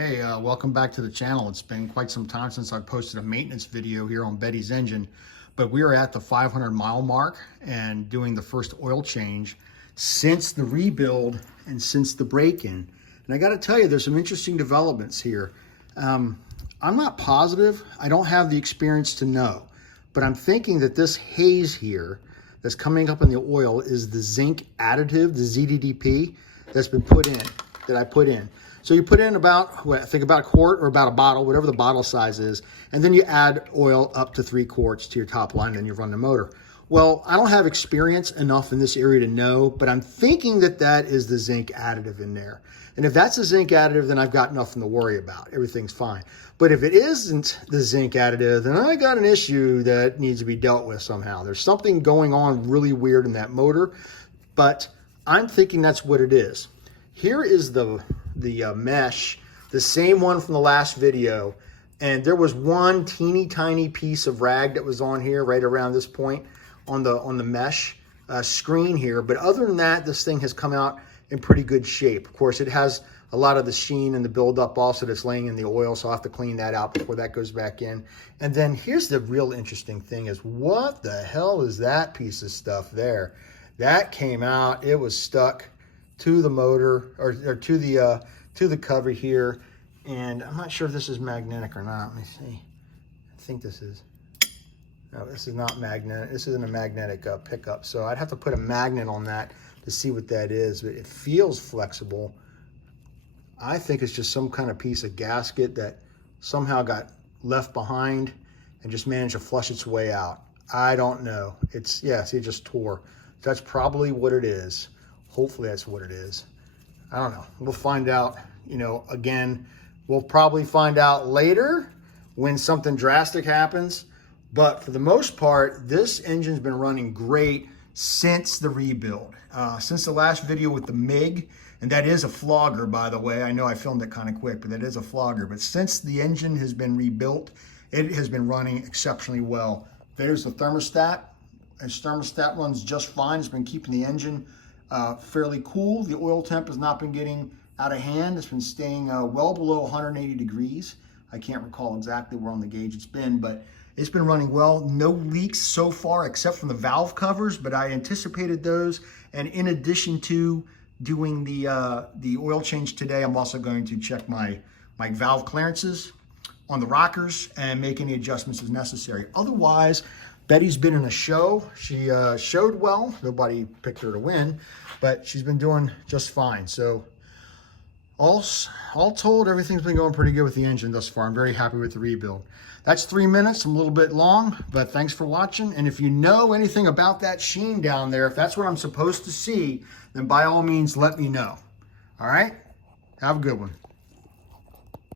Hey, welcome back to the channel. It's been quite some time since I posted a maintenance video here on Betty's engine, but we are at the 500 mile mark and doing the first oil change since the rebuild and since the break-in. And I got to tell you, there's some interesting developments here. I'm not positive. I don't have the experience to know, but I'm thinking that this haze here that's coming up in the oil is the zinc additive, the ZDDP, that's been put in, that I put in. So you put in about, I think about a quart or about a bottle, whatever the bottle size is, and then you add oil up to 3 quarts to your top line, and then you run the motor. Well, I don't have experience enough in this area to know, but I'm thinking that that is the zinc additive in there. And if that's a zinc additive, then I've got nothing to worry about. Everything's fine. But if it isn't the zinc additive, then I got an issue that needs to be dealt with somehow. There's something going on really weird in that motor, but I'm thinking that's what it is. Here is the mesh, the same one from the last video, and there was one teeny tiny piece of rag that was on here right around this point on the mesh screen here, but other than that, this thing has come out in pretty good shape. Of course, it has a lot of the sheen and the buildup also that's laying in the oil, so I'll have to clean that out before that goes back in. And then here's the real interesting thing is, what the hell is that piece of stuff there? That came out, it was stuck to the motor or to the cover here, and I'm not sure if this is magnetic or not. Let me see. I think this is. No, this is not magnetic. This isn't a magnetic pickup, so I'd have to put a magnet on that to see what that is. But it feels flexible. I think it's just some kind of piece of gasket that somehow got left behind and just managed to flush its way out. I don't know. It's, yeah, see, it just tore. That's probably what it is. Hopefully that's what it is. I don't know. We'll find out, you know, again, we'll probably find out later when something drastic happens. But for the most part, this engine's been running great since the rebuild. Since the last video with the MIG, and that is a flogger, by the way. I know I filmed it kind of quick, but that is a flogger. But since the engine has been rebuilt, it has been running exceptionally well. There's the thermostat. Its thermostat runs just fine. It's been keeping the engine fairly cool. The oil temp has not been getting out of hand. It's been staying well below 180 degrees. I can't recall exactly where on the gauge it's been, but it's been running well. No leaks so far except from the valve covers, but I anticipated those. And in addition to doing the oil change today, I'm also going to check my valve clearances on the rockers and make any adjustments as necessary. Otherwise, Betty's been in a show. She showed well. Nobody picked her to win, but she's been doing just fine. So all told, everything's been going pretty good with the engine thus far. I'm very happy with the rebuild. That's 3 minutes. I'm a little bit long, but thanks for watching. And if you know anything about that sheen down there, if that's what I'm supposed to see, then by all means, let me know. All right? Have a good one.